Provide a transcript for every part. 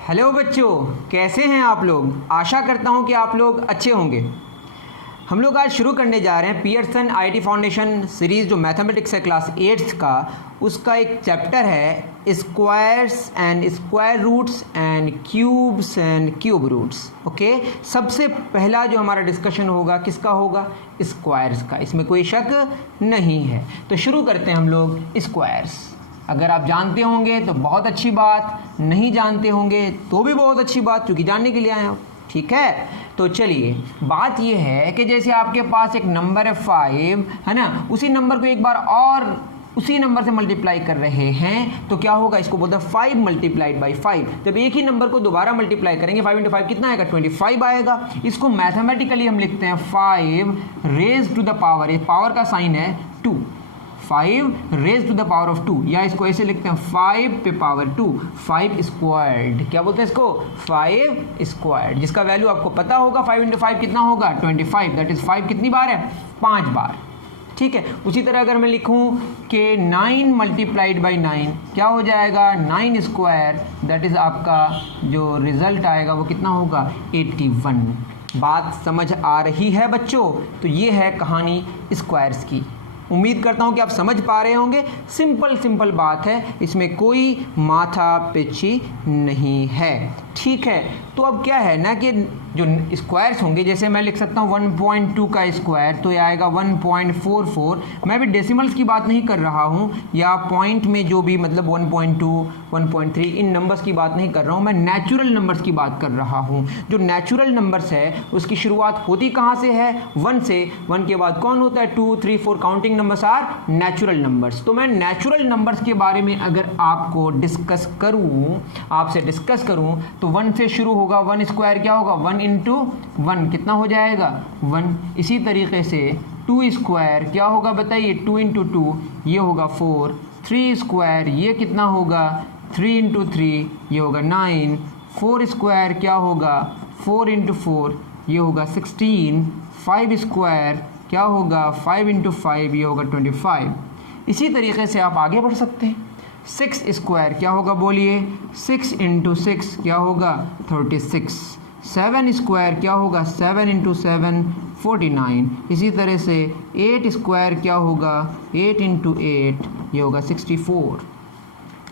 Hello बच्चों, कैसे हैं आप लोग। आशा करता हूं कि आप लोग अच्छे होंगे। हम लोग आज शुरू करने जा रहे हैं पियर्सन आईटी फाउंडेशन सीरीज़ जो मैथमेटिक्स है क्लास 8th का। उसका एक चैप्टर है squares and square roots and cubes and cube roots. Okay, सबसे पहला जो हमारा डिस्कशन होगा किसका होगा? स्क्वायर्स का। इसमें कोई शक नहीं है। तो शुरू करते हैं हम लोग स्क्वायर्स। अगर आप जानते होंगे तो बहुत अच्छी बात, नहीं जानते होंगे तो भी बहुत अच्छी बात, क्योंकि जानने के लिए आए हो। ठीक है, तो चलिए बात ये है कि जैसे आपके पास एक नंबर है 5, है ना, उसी नंबर को एक बार और उसी नंबर से मल्टीप्लाई कर रहे हैं तो क्या होगा? इसको बोलते हैं 5 मल्टीप्लाइड बाई 5। जब एक ही नंबर को दोबारा मल्टीप्लाई करेंगे 5 इंटू 5 कितना आएगा? 25 आएगा। इसको मैथमेटिकली हम लिखते हैं 5 रेज टू द पावर, ये पावर का साइन है 2, 5 raise to the power of 2, या इसको ऐसे लिखते हैं 5 पे पावर 2, 5 स्क्वायर्ड। क्या बोलते हैं इसको? 5 स्क्वायर्ड, जिसका वैल्यू आपको पता होगा 5 इंटू 5 कितना होगा? 25। दैट इज 5 कितनी बार है? 5 बार। ठीक है, उसी तरह अगर मैं लिखूं कि 9 मल्टीप्लाइड बाई 9 क्या हो जाएगा? 9 स्क्वायर। दैट इज आपका जो रिजल्ट आएगा वो कितना होगा? 81। बात समझ आ रही है बच्चों? तो ये है कहानी स्क्वायर्स की। उम्मीद करता हूँ कि आप समझ पा रहे होंगे। सिंपल बात है, इसमें कोई माथा पेची नहीं है। ठीक है, तो अब क्या है ना कि जो स्क्वायर्स होंगे, जैसे मैं लिख सकता हूँ 1.2 का स्क्वायर तो ये आएगा 1.44। मैं भी डेसिमल्स की बात नहीं कर रहा हूँ या पॉइंट में जो भी, मतलब 1.2, 1.3 इन नंबर्स की बात नहीं कर रहा हूँ, मैं नेचुरल नंबर्स की बात कर रहा हूँ। जो नेचुरल नंबर्स है उसकी शुरुआत होती कहाँ से है? 1 से। 1 के बाद कौन होता है? 2, 3, 4 counting numbers are natural numbers. तो मैं नेचुरल नंबर्स के बारे में अगर आपको डिस्कस करूँ, आपसे डिस्कस करूँ तो 1 से शुरू होगा। 1 स्क्वायर क्या होगा? 1 इंटू 1 कितना हो जाएगा? 1। इसी तरीके से 2 स्क्वायर क्या होगा बताइए? 2 इंटू 2 ये होगा 4। 3 स्क्वायर ये कितना होगा? 3 इंटू 3 ये होगा 9। 4 स्क्वायर क्या होगा? 4 इंटू 4 ये होगा 16। 5 स्क्वायर क्या होगा? 5 इंटू 5 ये होगा 25। इसी तरीके से आप आगे बढ़ सकते हैं। 6 स्क्वायर क्या होगा बोलिए? 6 इंटू 6 क्या होगा? 36। 7 स्क्वायर क्या होगा? 7 इंटू 7 49। इसी तरह से 8 स्क्वायर क्या होगा? 8 इंटू 8 ये होगा 64।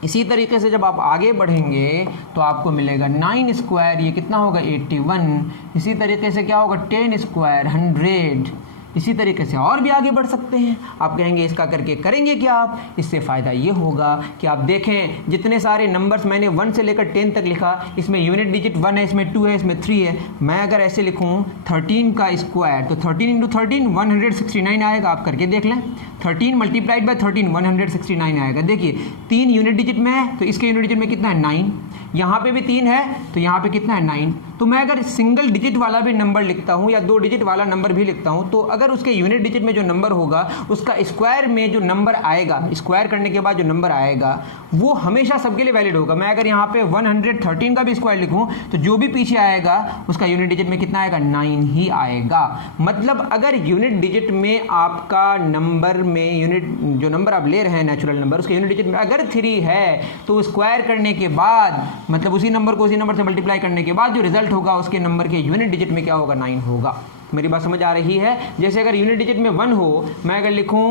इसी तरीके से जब आप आगे बढ़ेंगे तो आपको मिलेगा 9 स्क्वायर ये कितना होगा? 81। इसी तरीके से क्या होगा? 10 स्क्वायर 100। इसी तरीके से और भी आगे बढ़ सकते हैं। आप कहेंगे इसका करके करेंगे क्या आप? इससे फ़ायदा ये होगा कि आप देखें जितने सारे नंबर्स मैंने 1 से लेकर 10 तक लिखा, इसमें यूनिट डिजिट 1 है, इसमें 2 है, इसमें 3 है। मैं अगर ऐसे लिखूं 13 का स्क्वायर तो 13 इंटू 13 169 आएगा। आप करके देख लें। 13 मल्टीप्लाइड बाय 13 169 आएगा। देखिए 3 यूनिट डिजिट में है तो इसके यूनिट डिजिट में कितना है? 9। यहाँ पे भी 3 है तो यहाँ पे कितना है? 9। तो मैं अगर सिंगल डिजिट वाला भी नंबर लिखता हूँ या 2 डिजिट वाला नंबर भी लिखता हूँ तो अगर उसके यूनिट डिजिट में जो नंबर होगा उसका स्क्वायर में जो नंबर आएगा, स्क्वायर करने के बाद जो नंबर आएगा वो हमेशा सबके लिए वैलिड होगा। मैं अगर यहाँ पे 113 का भी स्क्वायर लिखूँ तो जो भी पीछे आएगा उसका यूनिट डिजिट में कितना आएगा? 9 ही आएगा। मतलब अगर यूनिट डिजिट में आपका नंबर में यूनिट जो नंबर आप ले रहे हैं नेचुरल नंबर, उसके यूनिट डिजिट में अगर 3 है तो स्क्वायर करने के बाद, मतलब उसी नंबर को उसी नंबर से मल्टीप्लाई करने के बाद जो रिजल्ट होगा उसके नंबर के यूनिट डिजिट में क्या होगा? 9 होगा। मेरी बात समझ आ रही है? जैसे अगर यूनिट डिजिट में 1 हो, मैं अगर लिखूं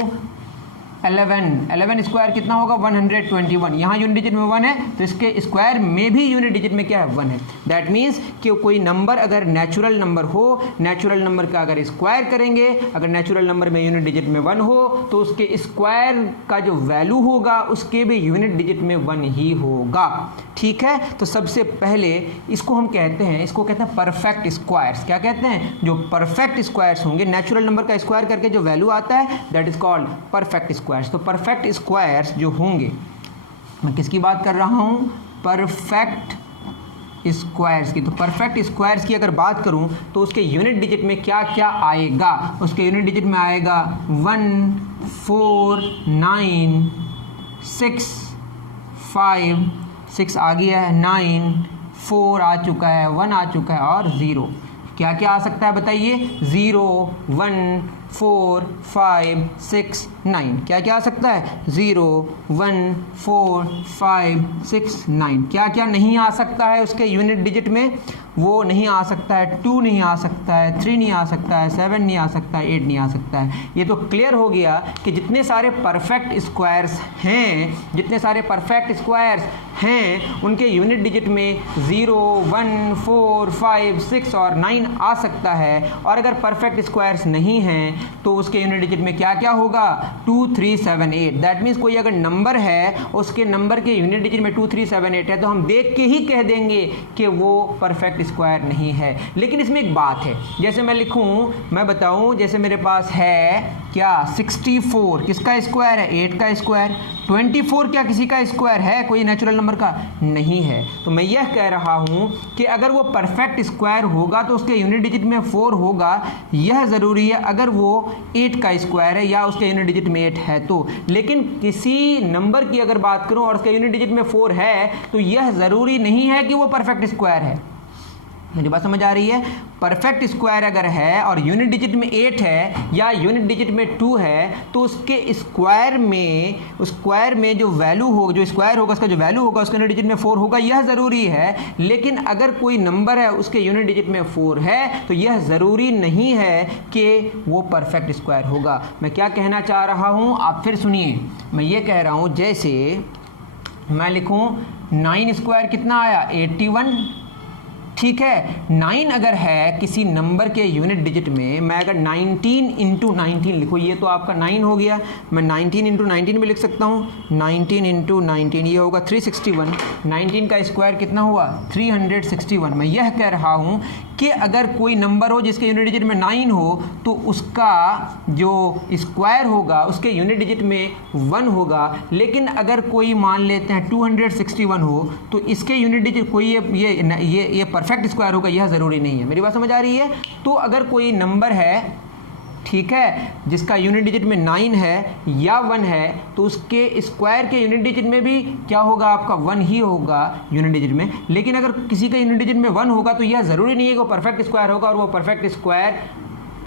11 स्क्वायर कितना होगा? 121। यहाँ यूनिट डिजिट में 1 है तो इसके स्क्वायर में भी यूनिट डिजिट में क्या है? 1 है। दैट मीन्स कि कोई नंबर अगर नेचुरल नंबर हो, नेचुरल नंबर का अगर स्क्वायर करेंगे, अगर नेचुरल नंबर में यूनिट डिजिट में 1 हो तो उसके स्क्वायर का जो वैल्यू होगा उसके भी यूनिट डिजिट में 1 ही होगा। ठीक है, तो सबसे पहले इसको हम कहते हैं, इसको कहते हैं परफेक्ट स्क्वायर्स। क्या कहते हैं? जो परफेक्ट स्क्वायर्स होंगे, नेचुरल नंबर का स्क्वायर करके जो वैल्यू आता है that is called perfect squares. तो परफेक्ट स्क्वायर्स जो होंगे, मैं किसकी बात कर रहा हूं? परफेक्ट स्क्वायर्स की। तो परफेक्ट स्क्वायर्स की अगर बात करूं तो उसके यूनिट डिजिट में क्या क्या आएगा? उसके यूनिट डिजिट में आएगा 1, 4, 9, 6, 5, 6 आ गया है, 9, 4 आ चुका है, 1 आ चुका है और 0। क्या क्या आ सकता है बताइए? 0, 1, 4 5 6 9। क्या क्या आ सकता है? 0 1 4 5 6 9। क्या क्या नहीं आ सकता है उसके यूनिट डिजिट में? वो नहीं आ सकता है 2 नहीं आ सकता है, 3 नहीं आ सकता है, 7 नहीं आ सकता है, 8 नहीं आ सकता है। ये तो क्लियर हो गया कि जितने सारे परफेक्ट स्क्वायर्स हैं उनके यूनिट डिजिट में 0 1 4 5 6 और 9 आ सकता है। और अगर परफेक्ट स्क्वायर्स नहीं हैं तो उसके यूनिट डिजिट में क्या क्या होगा? 2 3 7 8। दैट मीन्स कोई अगर नंबर है उसके नंबर के यूनिट डिजिट में 2 3 7 8 है तो हम देख के ही कह देंगे कि वो परफेक्ट स्क्वायर नहीं है। लेकिन इसमें एक बात है, जैसे मैं लिखूं, मैं बताऊं, जैसे मेरे पास है क्या 64, किसका स्क्वायर है? 8 का स्क्वायर। 24 क्या किसी का स्क्वायर है? कोई नेचुरल नंबर का नहीं है। तो मैं यह कह रहा हूं कि अगर वो परफेक्ट स्क्वायर होगा तो उसके यूनिट डिजिट में 4 होगा, यह ज़रूरी है अगर वो 8 का स्क्वायर है या उसके यूनिट डिजिट में 8 है तो। लेकिन किसी नंबर की अगर बात करूं और उसके यूनिट डिजिट में 4 है तो यह ज़रूरी नहीं है कि वो परफेक्ट स्क्वायर है। मेरी बात समझ आ रही है? परफेक्ट स्क्वायर अगर है और यूनिट डिजिट में 8 है या यूनिट डिजिट में 2 है तो उसके स्क्वायर में जो वैल्यू होगा, जो स्क्वायर होगा उसका जो वैल्यू होगा उसके यूनिट डिजिट में 4 होगा, यह ज़रूरी है। लेकिन अगर कोई नंबर है उसके यूनिट डिजिट में 4 है तो यह ज़रूरी नहीं है कि वो परफेक्ट स्क्वायर होगा। मैं क्या कहना चाह रहा हूँ आप फिर सुनिए। मैं ये कह रहा हूँ, जैसे मैं लिखूँ 9 स्क्वायर कितना आया? 81। ठीक है, 9 अगर है किसी नंबर के यूनिट डिजिट में, मैं अगर 19 इंटू 19 लिखूँ, ये तो आपका 9 हो गया, मैं 19 इंटू 19 भी लिख सकता हूँ। 19 इंटू 19 ये होगा 361। 19 का स्क्वायर कितना हुआ? 361। मैं यह कह रहा हूँ कि अगर कोई नंबर हो जिसके यूनिट डिजिट में 9 हो तो उसका जो स्क्वायर होगा उसके यूनिट डिजिट में 1 होगा। लेकिन अगर कोई मान लेते हैं 261 हो तो इसके यूनिट डिजिट कोई ये परफेक्ट स्क्वायर होगा, यह ज़रूरी नहीं है। मेरी बात समझ आ रही है? तो अगर कोई नंबर है, ठीक है, जिसका यूनिट डिजिट में 9 है या 1 है तो उसके स्क्वायर के यूनिट डिजिट में भी क्या होगा? आपका 1 ही होगा यूनिट डिजिट में। लेकिन अगर किसी का यूनिट डिजिट में 1 होगा तो यह ज़रूरी नहीं है कि वो परफेक्ट स्क्वायर होगा। और वो परफेक्ट स्क्वायर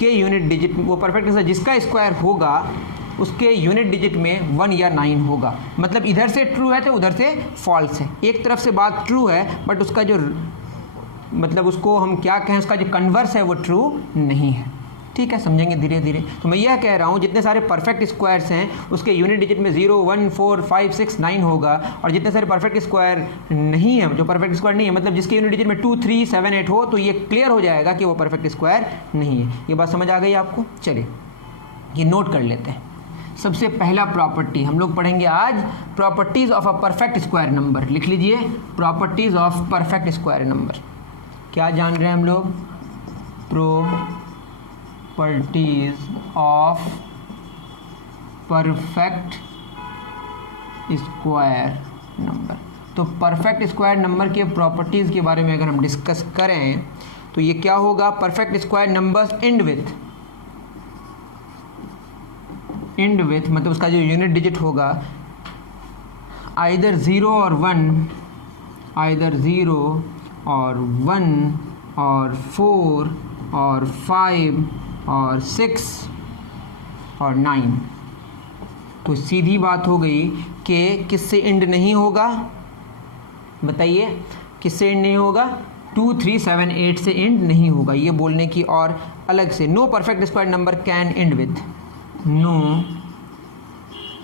के यूनिट डिजिट, वो परफेक्ट जिसका स्क्वायर होगा उसके यूनिट डिजिट में 1 या 9 होगा। मतलब इधर से ट्रू है तो उधर से फॉल्स है। एक तरफ से बात ट्रू है बट उसका जो मतलब उसको हम क्या कहें, उसका जो कन्वर्स है वो ट्रू नहीं है। ठीक है, समझेंगे धीरे धीरे। तो मैं यह कह रहा हूँ जितने सारे परफेक्ट स्क्वायर्स हैं उसके यूनिट डिजिट में 0 1 4 5 6 9 होगा। और जितने सारे परफेक्ट स्क्वायर नहीं है, जो परफेक्ट स्क्वायर नहीं है, मतलब जिसके यूनिट डिजिट में 2 3 7 8 हो, तो ये क्लियर हो जाएगा कि वो परफेक्ट स्क्वायर नहीं है। ये बात समझ आ गई आपको? चलिए ये नोट कर लेते हैं। सबसे पहला प्रॉपर्टी हम लोग पढ़ेंगे आज, properties of a perfect square number. लिख लीजिए, properties of perfect square number. क्या जान रहे हैं हम लोग? Properties of perfect square number. तो परफेक्ट स्क्वायर नंबर के प्रॉपर्टीज़ के बारे में अगर हम डिस्कस करें तो ये क्या होगा? Perfect square numbers and with मतलब उसका जो यूनिट डिजिट होगा आइदर 0 और 1, आइदर 0 और 1 और 4 और 5 और 6 और 9। तो सीधी बात हो गई कि किससे एंड नहीं होगा? बताइए किससे एंड नहीं होगा? 2 3 7 8 से एंड नहीं होगा। ये बोलने की और अलग से, no perfect square number can end with, no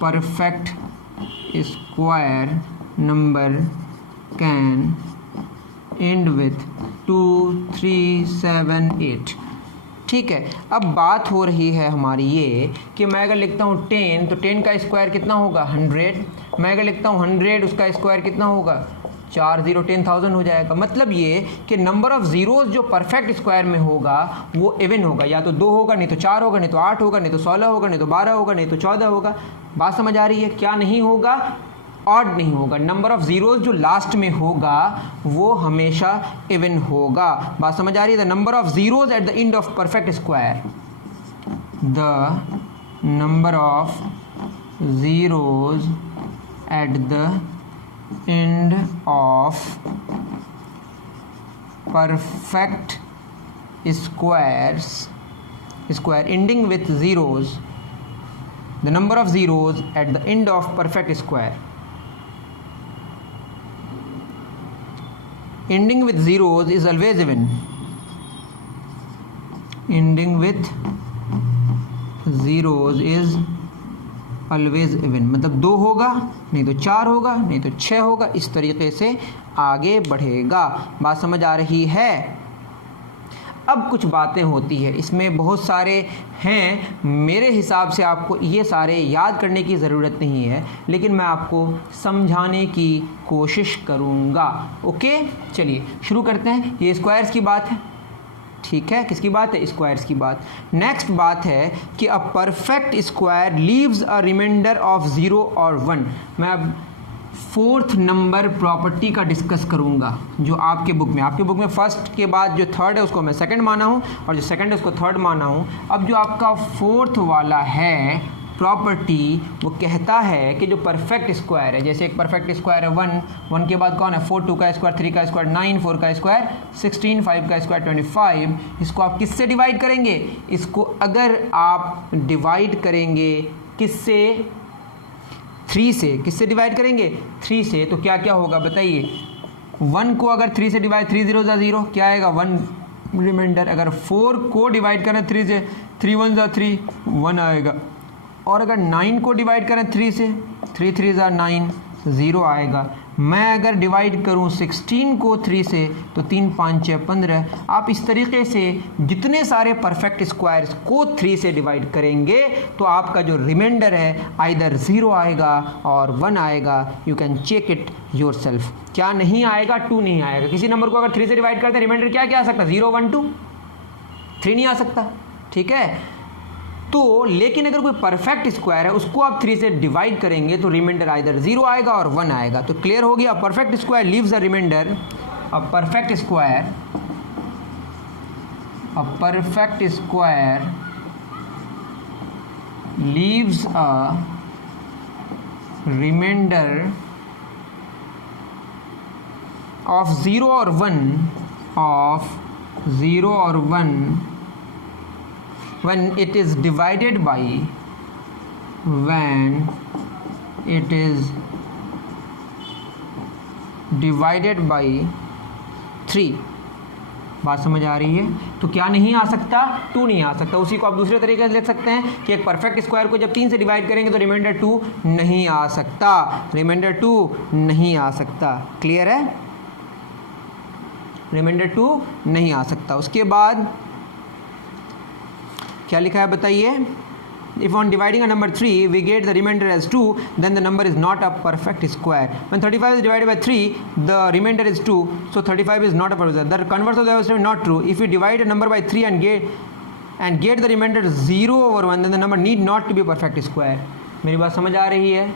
perfect square number can end with 2 3 7 8। ठीक है, अब बात हो रही है हमारी ये कि मैं अगर लिखता हूँ 10 तो 10 का स्क्वायर कितना होगा? 100। मैं अगर लिखता हूँ 100 उसका स्क्वायर कितना होगा? 4 0 10,000 हो जाएगा। मतलब ये कि नंबर ऑफ ज़ीरोज़ जो परफेक्ट स्क्वायर में होगा वो इवन होगा, या तो 2 होगा, नहीं तो 4 होगा, नहीं तो 8 होगा, नहीं तो 16 होगा, नहीं तो 12 होगा, नहीं तो 14 होगा। बात समझ आ रही है? क्या नहीं होगा? ऑड नहीं होगा। नंबर ऑफ ज़ीरोज़ जो लास्ट में होगा वो हमेशा इवन होगा। बात समझ आ रही है? The number of zeros eight the end of perfect square, the number of zeros eight the end of perfect squares square ending with zeros, the number of zeros at the end of perfect square ending with zeros is always even. Ending with zeros is always even, मतलब 2 होगा, नहीं तो 4 होगा, नहीं तो 6 होगा, इस तरीके से आगे बढ़ेगा। बात समझ आ रही है? अब कुछ बातें होती है, इसमें बहुत सारे हैं, मेरे हिसाब से आपको ये सारे याद करने की ज़रूरत नहीं है, लेकिन मैं आपको समझाने की कोशिश करूँगा। ओके, चलिए शुरू करते हैं। ये स्क्वायर्स की बात है, ठीक है? किसकी बात है? स्क्वायर्स की बात। नेक्स्ट बात है कि a perfect square leaves a remainder of 0 और 1। मैं अब 4th नंबर प्रॉपर्टी का डिस्कस करूंगा जो आपके बुक में फर्स्ट के बाद जो थर्ड है उसको मैं सेकंड माना हूं और जो सेकंड है उसको थर्ड माना हूं। अब जो आपका 4th वाला है प्रॉपर्टी, वो कहता है कि जो परफेक्ट स्क्वायर है, जैसे एक परफेक्ट स्क्वायर है 1 के बाद कौन है 4, 2 का स्क्वायर, 3 का स्क्वायर 9, 4 का स्क्वायर 16, 5 का स्क्वायर 25। इसको आप किससे डिवाइड करेंगे? इसको अगर आप डिवाइड करेंगे किससे? 3 से। किससे डिवाइड करेंगे? 3 से। तो क्या क्या होगा बताइए? 1 को अगर 3 से डिवाइड, 3 0 ज़ा 0, क्या आएगा? 1 रिमाइंडर। अगर 4 को डिवाइड करें 3 से, 3 1 ज़ा 3, 1 आएगा। और अगर 9 को डिवाइड करें 3 से, 3 3 ज़ा 9, 0 आएगा। मैं अगर डिवाइड करूं 16 को 3 से तो 3 5 6 15। आप इस तरीके से जितने सारे परफेक्ट स्क्वायर्स को 3 से डिवाइड करेंगे तो आपका जो रिमाइंडर है आइदर 0 आएगा और 1 आएगा। You can check it yourself. क्या नहीं आएगा? 2 नहीं आएगा। किसी नंबर को अगर 3 से डिवाइड करते हैं रिमाइंडर क्या क्या आ सकता है? 0 1 2, 3 नहीं आ सकता, ठीक है? तो लेकिन अगर कोई परफेक्ट स्क्वायर है उसको आप 3 से डिवाइड करेंगे तो रिमाइंडर आइदर 0 आएगा और 1 आएगा। तो क्लियर हो गया? Perfect square leaves a remainder, a perfect square leaves a remainder of 0 और 1 when it is divided by 3। बात समझ आ रही है? तो क्या नहीं आ सकता? 2 नहीं आ सकता। उसी को आप दूसरे तरीके से लिख सकते हैं कि एक परफेक्ट स्क्वायर को जब 3 से डिवाइड करेंगे तो रिमाइंडर 2 नहीं आ सकता, रिमाइंडर 2 नहीं आ सकता। क्लियर है? रिमाइंडर 2 नहीं आ सकता। उसके बाद क्या लिखा है बताइए? If on dividing a number 3 we get the remainder as 2, then the number is not a perfect square. When 35 is divided by 3, the remainder is 2, so 35 is not a perfect square. The converse of the above statement not true. If we divide a number by 3 and get the remainder 0 over 1, then the number need not to be a perfect square. मेरी बात समझ आ रही है?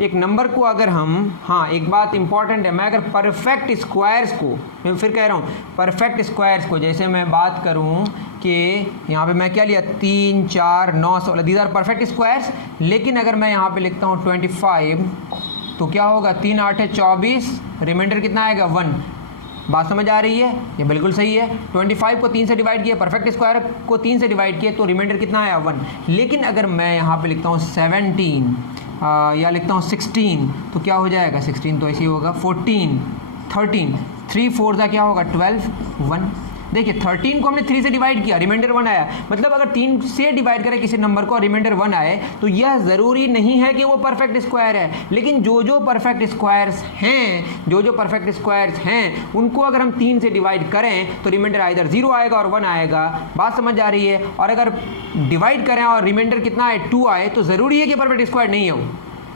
एक number को अगर हम, हाँ एक बात इंपॉर्टेंट है, मैं अगर परफेक्ट स्क्वायर्स को, मैं फिर कह रहा हूँ परफेक्ट स्क्वायर्स को, जैसे मैं बात करूँ कि यहाँ पे मैं क्या लिया 3 4 9 16, दीज आर परफेक्ट स्क्वायर्स। लेकिन अगर मैं यहाँ पे लिखता हूँ 25 तो क्या होगा? 3 8 है 24, रिमाइंडर कितना आएगा? 1। बात समझ आ रही है? ये बिल्कुल सही है। 25 को 3 से डिवाइड किया, परफेक्ट स्क्वायर को 3 से डिवाइड किया तो रिमाइंडर कितना आया? 1। लेकिन अगर मैं यहाँ पे लिखता हूँ 17 या लिखता हूँ 16 तो क्या हो जाएगा? 16 तो ऐसे ही होगा। 14 13, 3 4 का क्या होगा? 12 1। देखिए 13 को हमने 3 से डिवाइड किया, रिमाइंडर 1 आया। मतलब अगर 3 से डिवाइड करें किसी नंबर को और रिमाइंडर 1 आए तो यह ज़रूरी नहीं है कि वो परफेक्ट स्क्वायर है। लेकिन जो परफेक्ट स्क्वायर्स हैं उनको अगर हम 3 से डिवाइड करें तो रिमाइंडर आइदर 0 आएगा और 1 आएगा। बात समझ आ रही है? और अगर डिवाइड करें और रिमाइंडर कितना आए? 2 आए तो ज़रूरी है कि परफेक्ट स्क्वायर नहीं हो।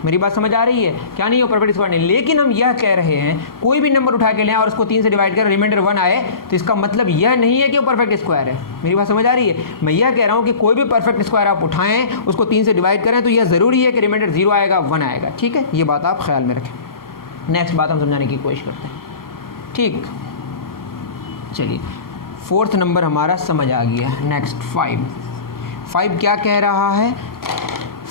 मेरी बात समझ आ रही है? क्या नहीं हो? परफेक्ट स्क्वायर नहीं। लेकिन हम यह कह रहे हैं कोई भी नंबर उठा के लें और उसको 3 से डिवाइड करें, रिमाइंडर 1 आए तो इसका मतलब यह नहीं है कि वो परफेक्ट स्क्वायर है। मेरी बात समझ आ रही है? मैं यह कह रहा हूँ कि कोई भी परफेक्ट स्क्वायर आप उठाएं, उसको 3 से डिवाइड करें तो यह ज़रूरी है कि रिमाइंडर 0 आएगा 1 आएगा। ठीक है, ये बात आप ख्याल में रखें। नेक्स्ट बात हम समझाने की कोशिश करते हैं। ठीक, चलिए 4th नंबर हमारा समझ आ गया। नेक्स्ट 5 क्या कह रहा है?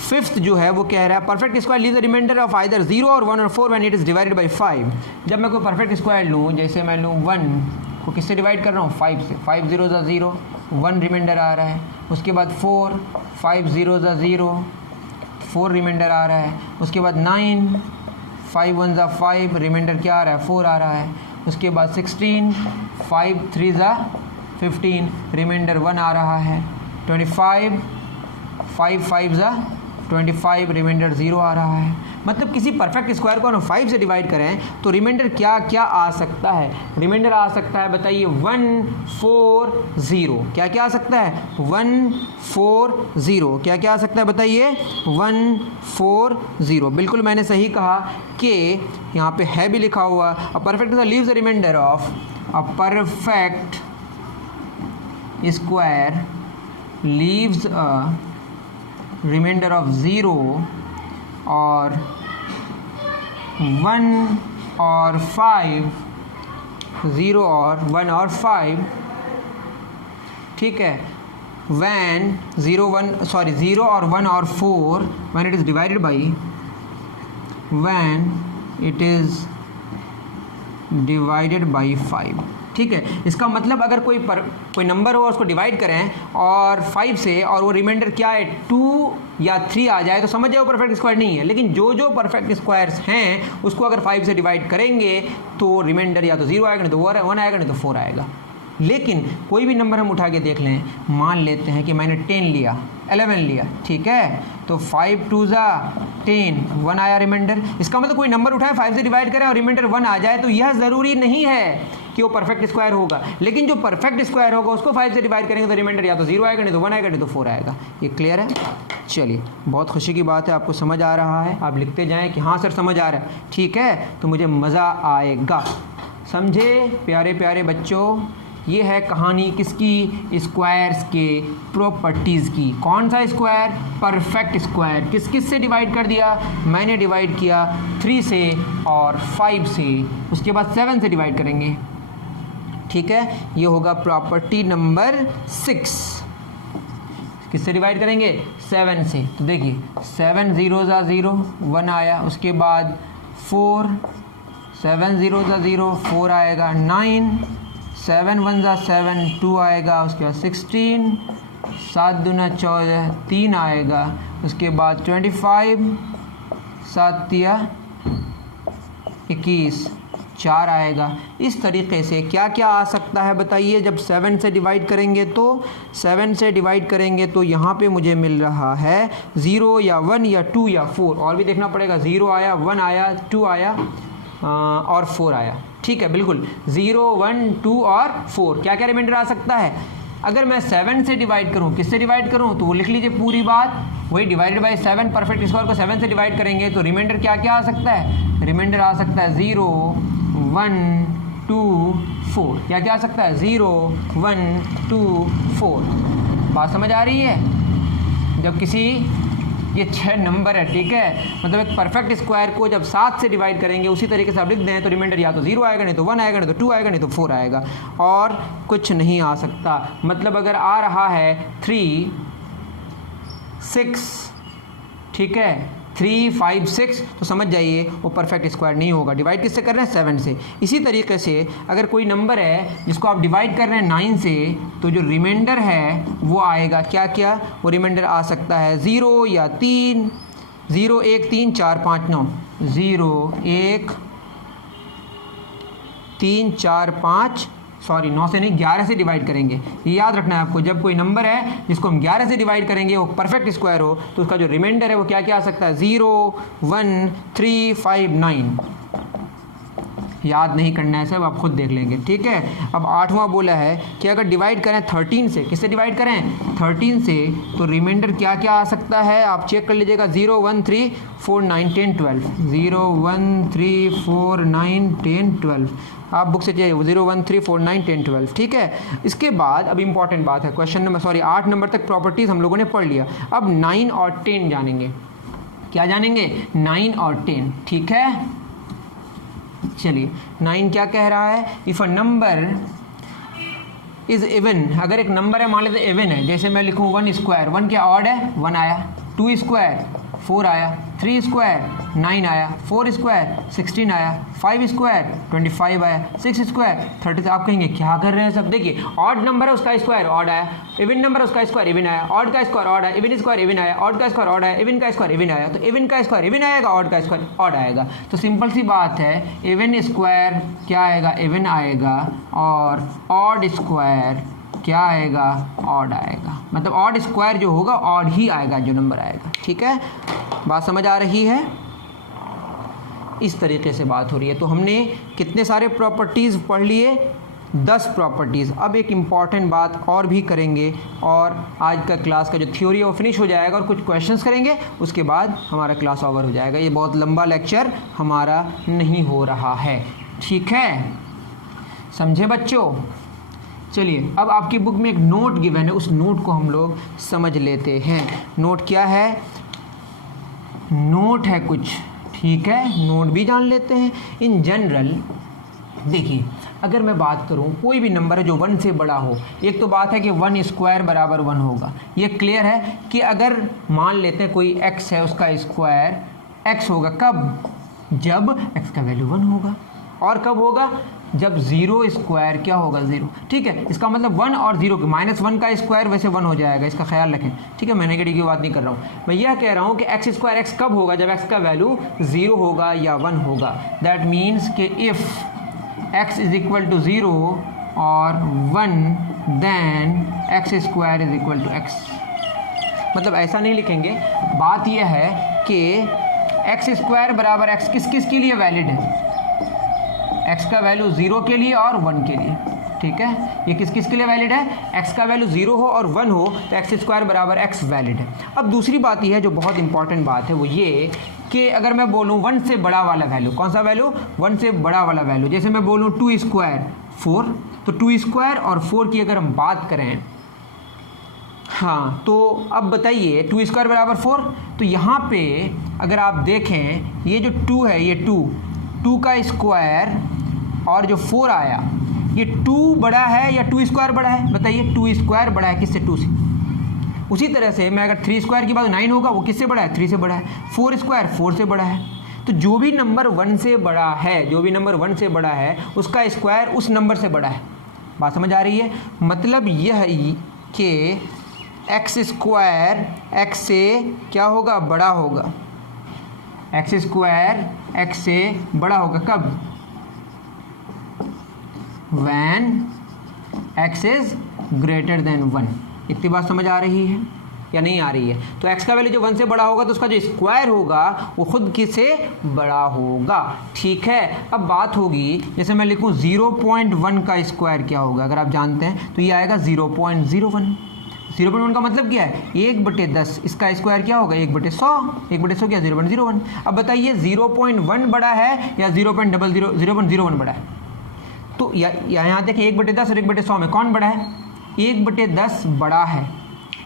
5th जो है वो कह रहा है perfect square leaves the remainder of either 0 और 1 और 4 when it is divided by 5। जब मैं कोई परफेक्ट स्क्वायर लूँ, जैसे मैं लूँ 1 को किससे डिवाइड कर रहा हूँ? 5 से। 5 0 ज़ा 0, 1 रिमाइंडर आ रहा है, उसके बाद 4, 5 0 0, 4 रिमाइंडर आ रहा है, उसके बाद 9, 5 1 5, रिमाइंडर क्या आ रहा है 4 आ रहा है, उसके बाद 16, 5 3 15, रिमाइंडर 1 आ रहा है, 25, 5 5 25, रिमाइंडर 0 आ रहा है। मतलब किसी परफेक्ट स्क्वायर को हम 5 से डिवाइड करें तो रिमाइंडर क्या क्या आ सकता है? रिमाइंडर आ सकता है, बताइए 1 4 0। क्या क्या आ सकता है? 1 4 0। क्या क्या आ सकता है बताइए? 1 4 0। बिल्कुल मैंने सही कहा कि यहाँ पे है भी लिखा हुआ, a perfect leaves the remainder of a perfect square leaves a remainder of 0 और 1 और 5, 0 और 1 और 5, ठीक है। when 0 और 1 और 4 when it is divided by, when it is divided by 5, ठीक है। इसका मतलब अगर कोई नंबर हो उसको डिवाइड करें और 5 से और वो रिमाइंडर क्या है 2 या 3 आ जाए तो समझ जाओ परफेक्ट स्क्वायर नहीं है। लेकिन जो परफेक्ट स्क्वायर्स हैं उसको अगर 5 से डिवाइड करेंगे तो रिमाइंडर या तो 0 आएगा, नहीं तो 1 आएगा, नहीं तो 4 आएगा। लेकिन कोई भी नंबर हम उठा के देख लें, मान लेते हैं कि मैंने 10 लिया, 11 लिया, ठीक है, तो 5 2 10, 1 आया रिमाइंडर। इसका मतलब कोई नंबर उठाए 5 से डिवाइड करें और रिमाइंडर 1 आ जाए तो यह ज़रूरी नहीं है कि वो परफेक्ट स्क्वायर होगा। लेकिन जो परफेक्ट स्क्वायर होगा उसको 5 से डिवाइड करेंगे तो रिमाइंडर या तो 0 आएगा, नहीं तो 1 आएगा, नहीं तो 4 आएगा। ये क्लियर है? चलिए, बहुत खुशी की बात है, आपको समझ आ रहा है। आप लिखते जाएं कि हाँ सर समझ आ रहा है, ठीक है, तो मुझे मज़ा आएगा। समझे प्यारे प्यारे बच्चों? ये है कहानी किसकी? स्क्वायर्स के प्रॉपर्टीज़ की। कौन सा स्क्वायर? Perfect square. किस किस से डिवाइड कर दिया? मैंने डिवाइड किया 3 से और 5 से, उसके बाद 7 से डिवाइड करेंगे, ठीक है। ये होगा प्रॉपर्टी नंबर 6। किससे डिवाइड करेंगे? 7 से। तो देखिए 7 0 0, 1 आया, उसके बाद 4, 7 0 0, 4 आएगा, 9, 7 1 7, 2 आएगा, उसके बाद 16, 7 2 14, 3 आएगा, उसके बाद 25, 7 21, 4 आएगा। इस तरीके से क्या क्या आ सकता है बताइए? जब 7 से डिवाइड करेंगे तो 7 से डिवाइड करेंगे तो यहाँ पे मुझे मिल रहा है 0 या 1 या 2 या 4, और भी देखना पड़ेगा। 0 आया, 1 आया, 2 आया और 4 आया, ठीक है। बिल्कुल 0 1 2 और 4। क्या क्या रिमाइंडर आ सकता है? अगर मैं 7 से डिवाइड करूं, किससे डिवाइड करूं, तो वो लिख लीजिए पूरी बात, वही डिवाइडेड बाय 7। परफेक्ट स्क्वायर को 7 से डिवाइड करेंगे तो रिमाइंडर क्या क्या आ सकता है? रिमाइंडर आ सकता है 0 1 2 4। क्या क्या आ सकता है? 0 1 2 4। बात समझ आ रही है? जब किसी, ये 6 नंबर है, ठीक है, मतलब एक परफेक्ट स्क्वायर को जब 7 से डिवाइड करेंगे उसी तरीके से आप लिख दें तो रिमाइंडर या तो 0 आएगा, नहीं तो 1 आएगा, नहीं तो 2 आएगा, नहीं तो 4 आएगा, और कुछ नहीं आ सकता। मतलब अगर आ रहा है 3 6, ठीक है, 3 5 6, तो समझ जाइए वो परफेक्ट स्क्वायर नहीं होगा। डिवाइड किससे कर रहे हैं? 7 से। इसी तरीके से अगर कोई नंबर है जिसको आप डिवाइड कर रहे हैं 9 से, तो जो रिमाइंडर है वो आएगा क्या क्या? वो रिमाइंडर आ सकता है 0 या 3, 0 1 3 4 5 9, 0 1 3 4 5, सॉरी 9 से नहीं, 11 से डिवाइड करेंगे। ये याद रखना है आपको, जब कोई नंबर है जिसको हम 11 से डिवाइड करेंगे वो परफेक्ट स्क्वायर हो तो उसका जो रिमाइंडर है वो क्या क्या आ सकता है? 0 1 3 5 9। याद नहीं करना है सब, आप खुद देख लेंगे, ठीक है। अब 8वां बोला है कि अगर डिवाइड करें 13 से, किससे डिवाइड करें? 13 से, तो रिमाइंडर क्या क्या आ सकता है? आप चेक कर लीजिएगा। 0 1 3 4 9 10 12, 0 1 3 4 9 10 12। आप बुक से चाहिए 0 1 3 4 9 10 12, ठीक है। इसके बाद अब इंपॉर्टेंट बात है, क्वेश्चन नंबर 8 नंबर तक प्रॉपर्टीज़ हम लोगों ने पढ़ लिया। अब 9 और 10 जानेंगे। क्या जानेंगे? 9 और 10, ठीक है। चलिए 9 क्या कह रहा है? If a number is even, अगर एक नंबर है मान लेते इवन है, जैसे मैं लिखूँ 1 स्क्वायर, 1 क्या ऑड है? 1 आया, 2 स्क्वायर 4 आया, 3 स्क्वायर 9 आया, 4 स्क्वायर 16 आया, 5 स्क्वायर 25 आया, 6 स्क्वायर 30। आप कहेंगे क्या कर रहे हैं सब? देखिए ऑड नंबर है उसका स्क्वायर ऑड आया, इवन नंबर है उसका स्क्वायर इवन आया, ऑड का स्क्वायर ऑड आया, इवन स्क्वायर इवन आया, ऑड का स्क्वायर ऑड आया, इवन का स्क्वायर इवन आया। तो इवन का स्क्वायर इवन आएगा, ऑड का स्क्वायर ऑड आएगा। तो सिंपल सी बात है, इवन स्क्वायर क्या आएगा? इवन आएगा, और ऑड स्क्वायर क्या आएगा? ऑड आएगा। मतलब ऑड स्क्वायर जो होगा ऑड ही आएगा जो नंबर आएगा। ठीक है, बात समझ आ रही है? इस तरीके से बात हो रही है। तो हमने कितने सारे प्रॉपर्टीज़ पढ़ लिए? 10 प्रॉपर्टीज़। अब एक इम्पॉर्टेंट बात और भी करेंगे, और आज का क्लास का जो थ्योरी है वो फिनिश हो जाएगा, और कुछ क्वेश्चंस करेंगे, उसके बाद हमारा क्लास ओवर हो जाएगा। ये बहुत लंबा लेक्चर हमारा नहीं हो रहा है। ठीक है, समझे बच्चों? चलिए, अब आपकी बुक में एक नोट गिवन है, उस नोट को हम लोग समझ लेते हैं। नोट क्या है? नोट है कुछ, ठीक है, नोट भी जान लेते हैं। इन जनरल देखिए, अगर मैं बात करूं कोई भी नंबर है जो 1 से बड़ा हो, एक तो बात है कि 1 स्क्वायर बराबर 1 होगा, ये क्लियर है कि अगर मान लेते हैं कोई x है, उसका स्क्वायर x होगा। कब? जब x का वैल्यू 1 होगा। और कब होगा? जब 0 स्क्वायर क्या होगा? 0। ठीक है, इसका मतलब 1 और 0 के -1 का स्क्वायर वैसे 1 हो जाएगा, इसका ख्याल रखें। ठीक है, मैं नेगेटिव की बात नहीं कर रहा हूँ, मैं यह कह रहा हूँ कि एक्स स्क्वायर एक्स कब होगा? जब x का वैल्यू 0 होगा या 1 होगा। दैट मीन्स कि if x is equal to 0 और 1 then x square is equal to x। मतलब ऐसा नहीं लिखेंगे, बात यह है कि एक्स स्क्वायर बराबर x किस किस के लिए वैलिड है? x का वैल्यू 0 के लिए और 1 के लिए। ठीक है, ये किस किस के लिए वैलिड है? x का वैल्यू 0 हो और 1 हो तो एक्स स्क्वायर बराबर x वैलिड है। अब दूसरी बात यह है जो बहुत इंपॉर्टेंट बात है, वो ये कि अगर मैं बोलूँ 1 से बड़ा वाला वैल्यू, कौन सा वैल्यू? 1 से बड़ा वाला वैल्यू। जैसे मैं बोलूँ 2 स्क्वायर 4, तो 2 स्क्वायर और 4 की अगर हम बात करें, हाँ, तो अब बताइए 2 स्क्वायर बराबर 4। तो यहाँ पे अगर आप देखें, ये जो 2 है, ये 2 का स्क्वायर और जो 4 आया, ये 2 बड़ा है या 2 स्क्वायर बड़ा है? बताइए, 2 स्क्वायर बड़ा है किससे? 2 से। उसी तरह से मैं अगर 3 स्क्वायर की बात 9 होगा, वो किससे बड़ा है? 3 से बड़ा है। 4 स्क्वायर 4 से बड़ा है। तो जो भी नंबर 1 से बड़ा है, जो भी नंबर 1 से बड़ा है, उसका स्क्वायर उस नंबर से बड़ा है। बात समझ आ रही है? मतलब यह कि एक्स स्क्वायर एक्स से क्या होगा? बड़ा होगा। एक्स स्क्वायर एक्स से बड़ा होगा। कब? when x is greater than 1। इतनी बात समझ आ रही है या नहीं आ रही है? तो x का वैल्यू जो 1 से बड़ा होगा तो उसका जो स्क्वायर होगा वो खुद किससे बड़ा होगा। ठीक है, अब बात होगी, जैसे मैं लिखूँ 0.1 का स्क्वायर क्या होगा? अगर आप जानते हैं तो ये आएगा 0.01। 0.1 का मतलब क्या है? 1/10। इसका स्क्वायर क्या होगा? 1/100। 1/100 क्या? 0.01। अब बताइए 0.1 बड़ा है या 0.01 बड़ा है? तो यहाँ देखिए 1/10 और 1/100 में कौन बड़ा है? 1/10 बड़ा है,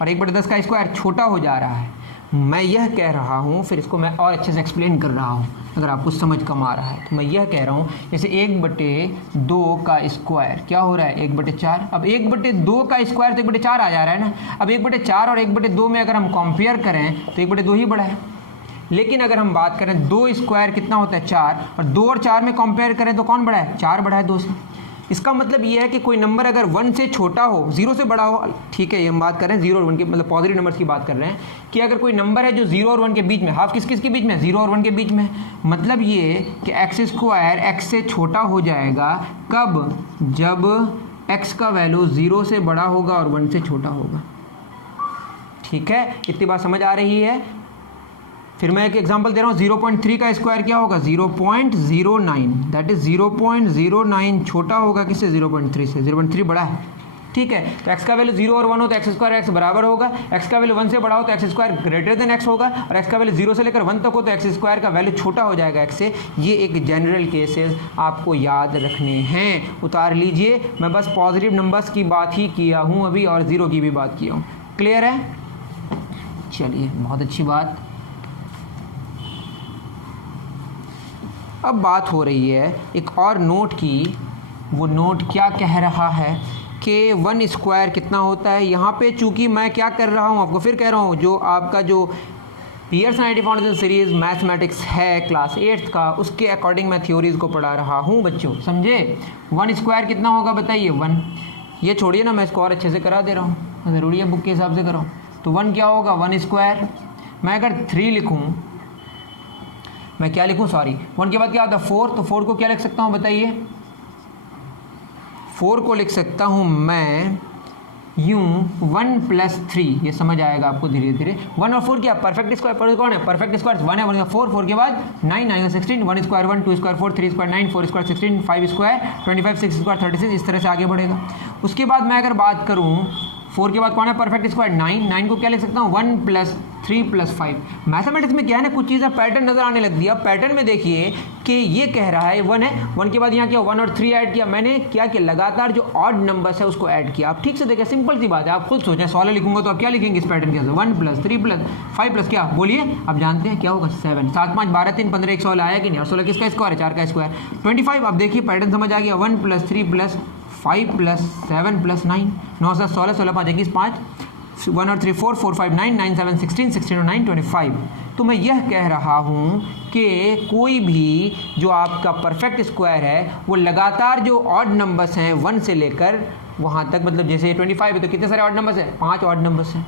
और 1/10 का स्क्वायर छोटा हो जा रहा है। मैं यह कह रहा हूँ, फिर इसको मैं और अच्छे से एक्सप्लेन कर रहा हूँ अगर आपको समझ कम आ रहा है। तो मैं यह कह रहा हूँ, जैसे 1/2 का स्क्वायर क्या हो रहा है? 1/4। अब 1/2 का स्क्वायर तो 1/4 आ जा रहा है ना। अब 1/4 और 1/2 में अगर हम कंपेयर करें तो 1/2 ही बड़ा है। लेकिन अगर हम बात करें 2 स्क्वायर कितना होता है? 4, और 2 और 4 में कंपेयर करें तो कौन बड़ा है? 4 बड़ा है 2 से। इसका मतलब ये है कि कोई नंबर अगर 1 से छोटा हो, 0 से बड़ा हो, ठीक है, ये हम बात कर रहे हैं 0 और 1 की, मतलब पॉजिटिव नंबर्स की बात कर रहे हैं, कि अगर कोई नंबर है जो 0 और 1 के बीच में, हाफ किस किस के बीच में? 0 और 1 के बीच में। मतलब ये कि एक्स स्क्वायर एक्स से छोटा हो जाएगा। कब? जब एक्स का वैल्यू 0 से बड़ा होगा और 1 से छोटा होगा। ठीक है, इतनी बात समझ आ रही है? फिर मैं एक एग्जांपल दे रहा हूँ, 0.3 का स्क्वायर क्या होगा? 0.09। दैट इज 0.09 छोटा होगा किससे? 0.3 से। 0.3 बड़ा है। ठीक है, तो x का वैल्यू 0 और 1 हो तो एक्स स्क्वायर एक्स बराबर होगा। x का वैल्यू 1 से बड़ा हो तो x square greater than x होगा, और x का वैल्यू 0 से लेकर 1 तक हो तो एक्स स्क्वायर का वैल्यू छोटा हो जाएगा x से। ये एक जनरल केसेस आपको याद रखने हैं, उतार लीजिए। मैं बस पॉजिटिव नंबर्स की बात ही किया हूँ अभी, और 0 की भी बात किया हूँ। क्लियर है? चलिए, बहुत अच्छी बात। अब बात हो रही है एक और नोट की। वो नोट क्या कह रहा है कि 1 स्क्वायर कितना होता है। यहाँ पे चूंकि मैं क्या कर रहा हूँ, आपको फिर कह रहा हूँ, जो आपका जो Pearson IIT foundation series mathematics है क्लास 8th का, उसके अकॉर्डिंग मैं थ्योरीज़ को पढ़ा रहा हूँ बच्चों, समझे। 1 स्क्वायर कितना होगा बताइए 1, ये छोड़िए ना, मैं इसको और अच्छे से करा दे रहा हूँ, ज़रूरी है बुक के हिसाब से कराऊँ। तो 1 क्या होगा 1 स्क्वायर। मैं अगर 3 लिखूँ, मैं क्या लिखूँ सॉरी 1 के बाद क्या आता है 4, तो 4 को क्या लिख सकता हूँ बताइए, 4 को लिख सकता हूँ मैं यूँ 1 + 3, ये समझ आएगा आपको धीरे धीरे। 1 और 4 क्या परफेक्ट स्क्वायर, पर कौन है परफेक्ट स्क्वायर, 1 है 1 का 4, 4 के बाद 9, 9 का 16, 1 square 1, 2 square 4, 3 square 9, 4 square 16, 5 square 25, 6 square 36, इस तरह से आगे बढ़ेगा। उसके बाद मैं अगर बात करूँ 4 के बाद कौन है परफेक्ट स्क्वायर 9, 9 को क्या लिख सकता हूँ 1 + 3 + 5। मैथमेटिक्स में क्या है ना, कुछ चीज़ें पैटर्न नजर आने लग दिया। पैटर्न में देखिए कि ये कह रहा है 1 है, 1 के बाद यहाँ क्या 1 और 3 ऐड किया, मैंने क्या किया लगातार जो ऑड नंबर्स है उसको ऐड किया। आप ठीक से देखें, सिंपल सी बात है, आप खुद सोचें, 16 लिखूंगा तो आप क्या लिखेंगे इस पैटर्न के अंदर 1 + 3 + 5 + क्या बोलिए, आप जानते हैं क्या होगा 7, 7 5 12 3 15 1 16 आया कि नहीं, और 16 किसका स्क्वायर है 4 का स्क्वायर 25। अब देखिए पैटर्न समझ आ गया, 1 + 3 + 5 + 7 + 9, 9 7 16, 16 5 21 5, 1 और 3 4, 4 5 9, 9 7 16, 16 और 9 25। तो मैं यह कह रहा हूँ कि कोई भी जो आपका परफेक्ट स्क्वायर है वो लगातार जो ऑड नंबर्स हैं 1 से लेकर वहाँ तक, मतलब जैसे 25 है तो कितने सारे ऑड नंबर्स हैं 5 ऑड नंबर्स हैं,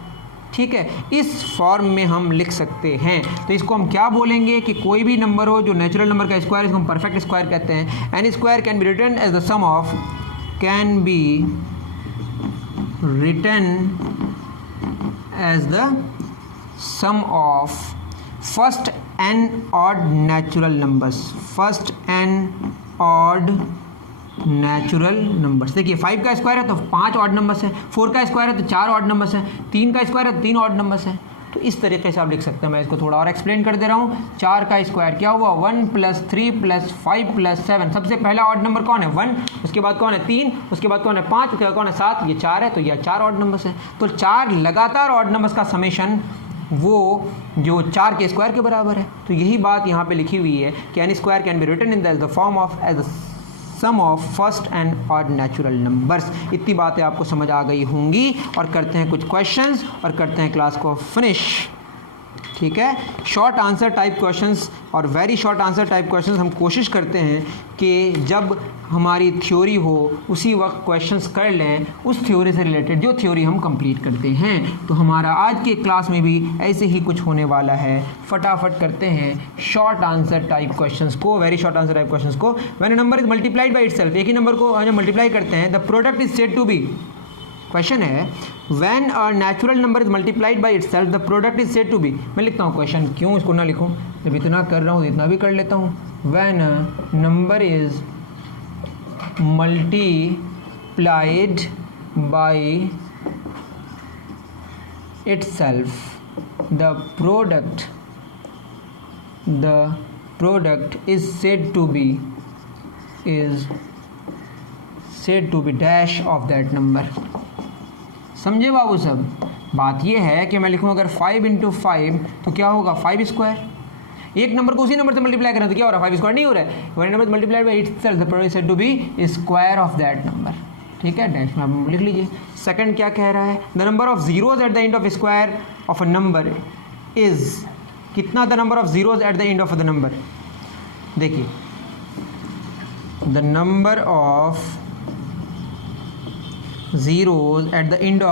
ठीक है, इस फॉर्म में हम लिख सकते हैं। तो इसको हम क्या बोलेंगे कि कोई भी नंबर हो जो नेचुरल नंबर का स्क्वायर, इसको हम परफेक्ट स्क्वायर कहते हैं। Any square can be written as the sum of, can be written as the sum of first n odd natural numbers, first n odd natural numbers। देखिए 5 का square है तो 5 odd numbers है, 4 का square है तो 4 ऑड नंबर्स है, 3 का स्क्वायर है तो 3 ऑड नंबर्स है। तो इस तरीके से आप लिख सकते हैं। मैं इसको थोड़ा और एक्सप्लेन कर दे रहा हूँ। 4 का स्क्वायर क्या हुआ 1 + 3 + 5 + 7, सबसे पहला ऑड नंबर कौन है 1, उसके बाद कौन है 3, उसके बाद कौन है 5, उसके बाद कौन है 7, ये 4 है, तो ये 4 ऑड नंबर्स है। तो 4 लगातार ऑड नंबर्स का समेशन वो जो 4 के स्क्वायर के बराबर है। तो यही बात यहाँ पे लिखी हुई है कि any square can be written in the form of as the sum of first and odd natural numbers. इतनी बातें आपको समझ आ गई होंगी। और करते हैं कुछ क्वेश्चंस और करते हैं क्लास को फिनिश, ठीक है। शॉर्ट आंसर टाइप क्वेश्चंस और very short answer type questions हम कोशिश करते हैं कि जब हमारी थ्योरी हो उसी वक्त क्वेश्चंस कर लें उस थ्योरी से रिलेटेड जो थ्योरी हम कंप्लीट करते हैं। तो हमारा आज के क्लास में भी ऐसे ही कुछ होने वाला है। फटाफट करते हैं शॉर्ट आंसर टाइप क्वेश्चंस को, very short answer type questions को। When a number is multiplied by itself, एक ही नंबर को जब मल्टीप्लाई करते हैं, the product is said to be, question है when a natural number is multiplied by itself the product is said to be. मैं लिखता हूँ क्वेश्चन, क्यों इसको ना लिखूँ, जब इतना कर रहा हूँ इतना भी कर लेता हूँ। When a number is multiplied by itself the product is said to be dash of that number. समझे बाबू सब। बात ये है कि मैं लिखूँ अगर 5 × 5 तो क्या होगा 5 स्क्वायर। एक नंबर को उसी नंबर से मल्टीप्लाई करना तो क्या हो रहा है 5 स्क्वायर नहीं हो रहा है। When number multiplied by itself the product is said to be square of that number, ठीक है, डैश में आप लिख लीजिए। सेकंड क्या कह रहा है, the number of zeros at the end of square of a number is, कितना the number of zeros at the end of the number. देखिए the number of zeros at the end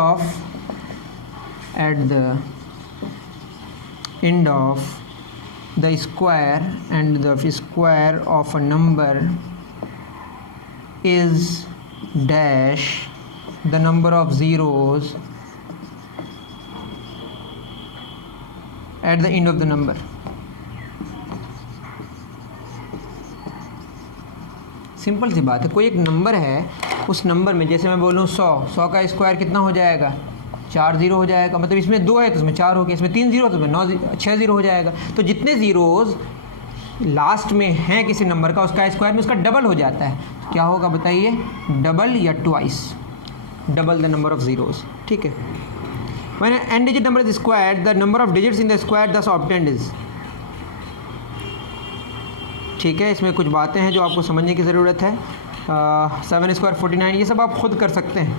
of the square and the square of a number is dash the number of zeros at the end of the number। Simple सी बात है, कोई एक number है उस number में, जैसे मैं बोलूँ 100 का स्क्वायर कितना हो जाएगा 4 0 हो जाएगा, मतलब इसमें 2 है तो इसमें 4 हो गया, इसमें 3 0 तो इसमें 6 0 हो जाएगा। तो जितने ज़ीरोज़ लास्ट में हैं किसी नंबर का उसका स्क्वायर में उसका डबल हो जाता है। तो क्या होगा बताइए, डबल या twice, double the number of zeros, ठीक है। When an digit number is square the number of digits in the square दस ऑब्टेंड इज, ठीक है। इसमें कुछ बातें हैं जो आपको समझने की ज़रूरत है। 7 स्क्वायर 49, ये सब आप खुद कर सकते हैं।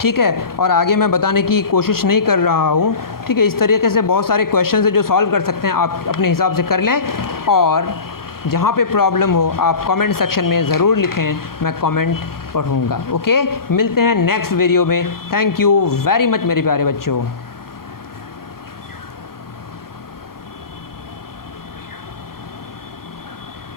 ठीक है, और आगे मैं बताने की कोशिश नहीं कर रहा हूँ, ठीक है। इस तरीके से बहुत सारे क्वेश्चन है जो सॉल्व कर सकते हैं, आप अपने हिसाब से कर लें। और जहाँ पे प्रॉब्लम हो आप कमेंट सेक्शन में ज़रूर लिखें, मैं कमेंट पढ़ूँगा। ओके, मिलते हैं नेक्स्ट वीडियो में। थैंक यू वेरी मच मेरे प्यारे बच्चों।